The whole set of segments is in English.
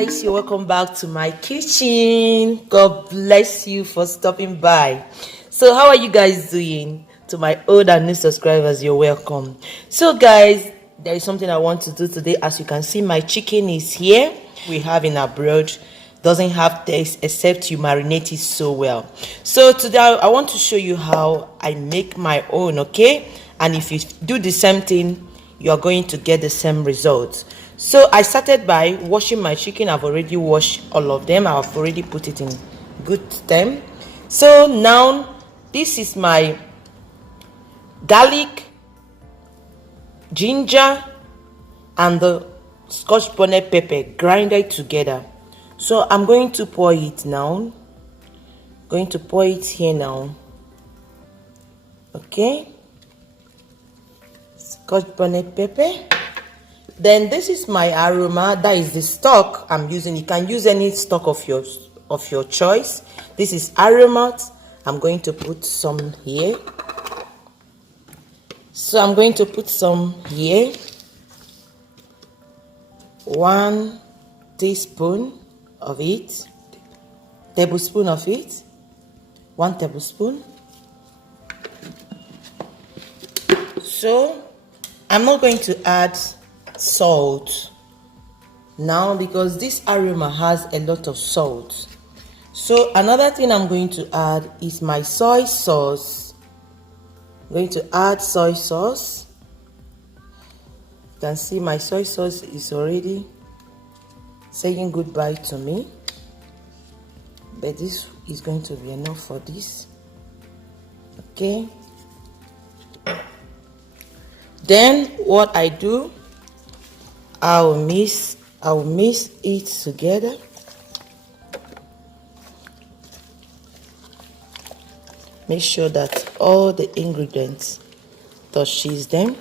guys, you're welcome back to my kitchen. God bless you for stopping by. So how are you guys doing? To my old and new subscribers, you're welcome. So guys, there is something I want to do today. As you can see, my chicken is here. We have in abroad, doesn't have taste except you marinate it so well. So today I want to show you how I make my own, okay? And if you do the same thing, you are going to get the same results. So I started by washing my chicken. I've already washed all of them. I've already put it in good stem. So now this is my garlic, ginger, and the scotch bonnet pepper grinded together. So I'm going to pour it now. Going to pour it here now. Okay. Scotch bonnet pepper. Then this is my aroma. That is the stock I'm using. You can use any stock of your choice. This is aromat. I'm going to put some here. So I'm going to put some here. 1 teaspoon of it. Tablespoon of it. 1 tablespoon. So I'm not going to add salt now because this aroma has a lot of salt. So another thing I'm going to add is my soy sauce. I'm going to add soy sauce. You can see my soy sauce is already saying goodbye to me, but this is going to be enough for this. Okay, then what I do, I'll mix it together. Make sure that all the ingredients touches them.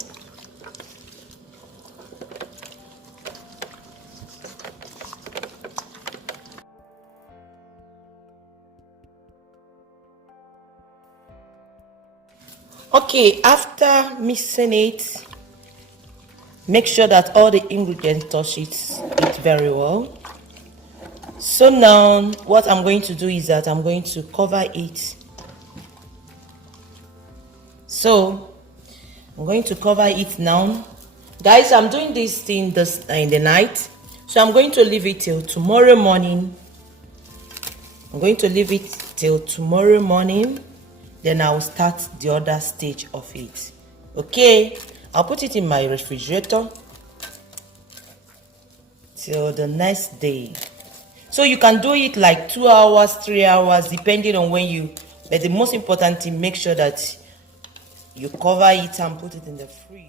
Okay, after mixing it, make sure that all the ingredients touch it very well. So now what I'm going to do is that I'm going to cover it. So I'm going to cover it now. Guys, I'm doing this thing in the night. So I'm going to leave it till tomorrow morning. I'm going to leave it till tomorrow morning. Then I'll start the other stage of it. Okay, I'll put it in my refrigerator till the next day. So you can do it like 2 hours, 3 hours, depending on when you, but the most important thing, make sure that you cover it and put it in the fridge.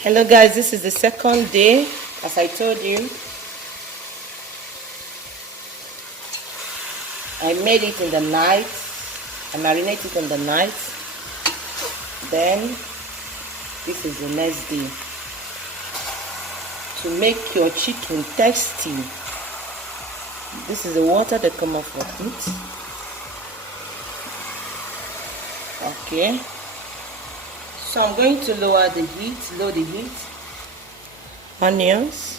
Hello guys, this is the second day. As I told you, I made it in the night. I marinated it in the night. Then this is the next day. To make your chicken tasty, this is the water that come off of it. Okay. So I'm going to lower the heat, onions,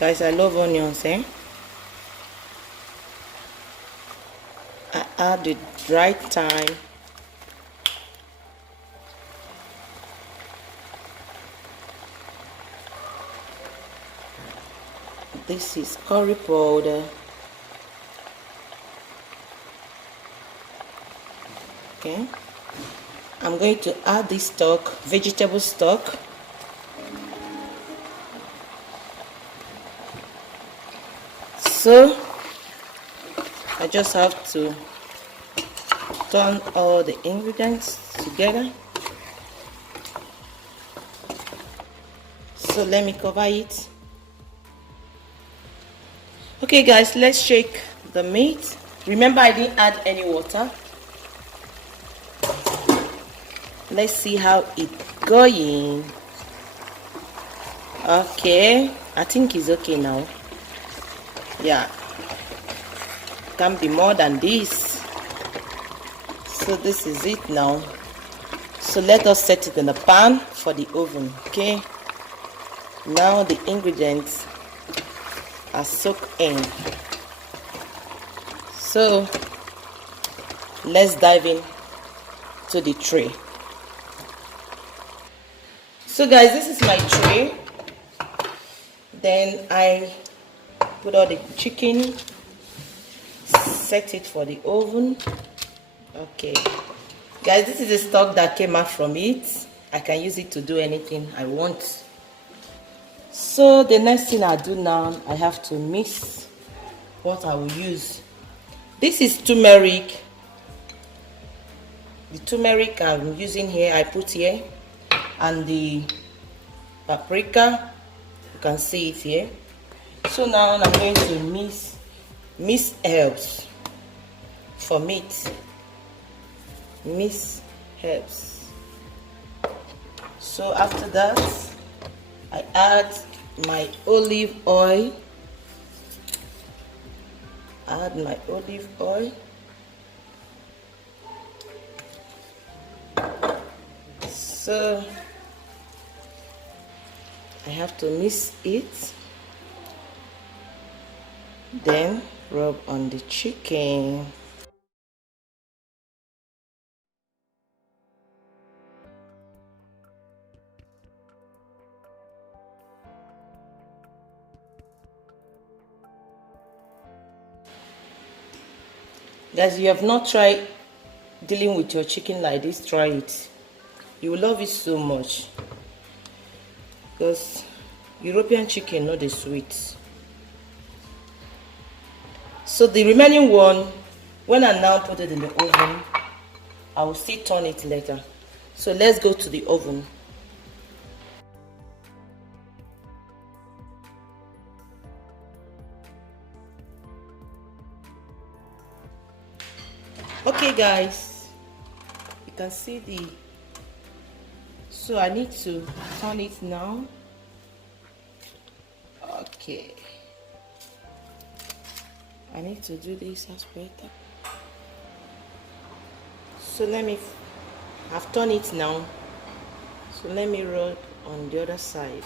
guys, I love onions, I add the right thyme, this is curry powder. Okay, I'm going to add this stock, vegetable stock. So I just have to turn all the ingredients together. So let me cover it. Okay guys, let's shake the meat. Remember, I didn't add any water. Let's see how it's going. Okay, I think it's okay now. Yeah, can't be more than this. So this is it now. So let us set it in the pan for the oven. Okay, now the ingredients are soaked in. So let's dive in to the tray. So guys, this is my tray. Then I put all the chicken, set it for the oven. Okay guys, this is the stock that came out from it. I can use it to do anything I want. So the next thing I do now, I have to mix what I will use. This is turmeric. The turmeric I'm using here, I put here, and the paprika, you can see it here. So now I'm going to mix herbs for meat. Mix herbs. So after that, I add my olive oil. Add my olive oil. So I have to mix it, then rub on the chicken. Guys, you have not tried dealing with your chicken like this, try it. You will love it so much, because European chicken not the sweet. So the remaining one, when I now put it in the oven, I will still turn it later. So let's go to the oven. Okay guys, you can see so I need to turn it now. Okay, I need to do this as better. So I've turned it now. So let me roll on the other side.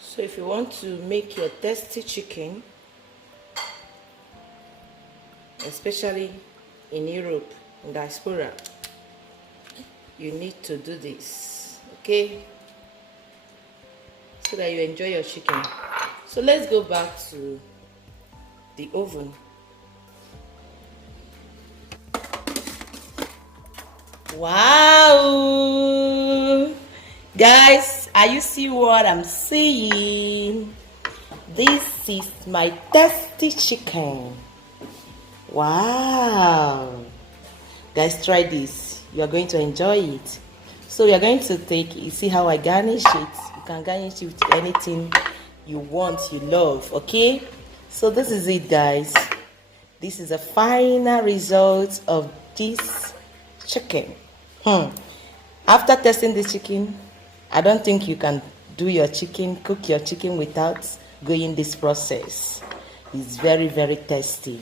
So if you want to make your tasty chicken, especially in Europe, in diaspora, you need to do this, okay? So that you enjoy your chicken. So let's go back to the oven. Wow! Guys, are you see what I'm seeing? This is my tasty chicken. Wow! Guys, try this. You are going to enjoy it. So we are going to take, you see how I garnish it? You can garnish it with anything you want, you love, okay? So this is it, guys. This is the final result of this chicken. After testing this chicken, I don't think you can do your chicken, cook your chicken without going this process. It's very, very tasty.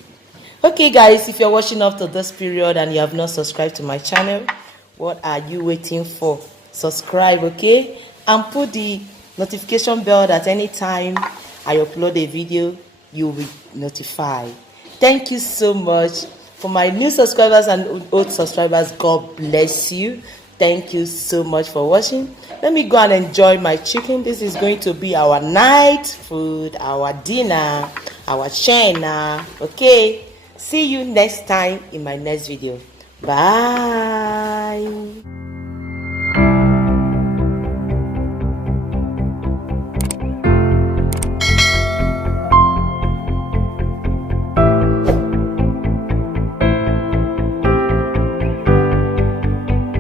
Okay guys, if you're watching up to this period and you have not subscribed to my channel, what are you waiting for? Subscribe, okay? And put the notification bell that any time I upload a video, you will be notified. Thank you so much. For my new subscribers and old subscribers, God bless you. Thank you so much for watching. Let me go and enjoy my chicken. This is going to be our night food, our dinner, our cena. Okay? See you next time in my next video. Bye.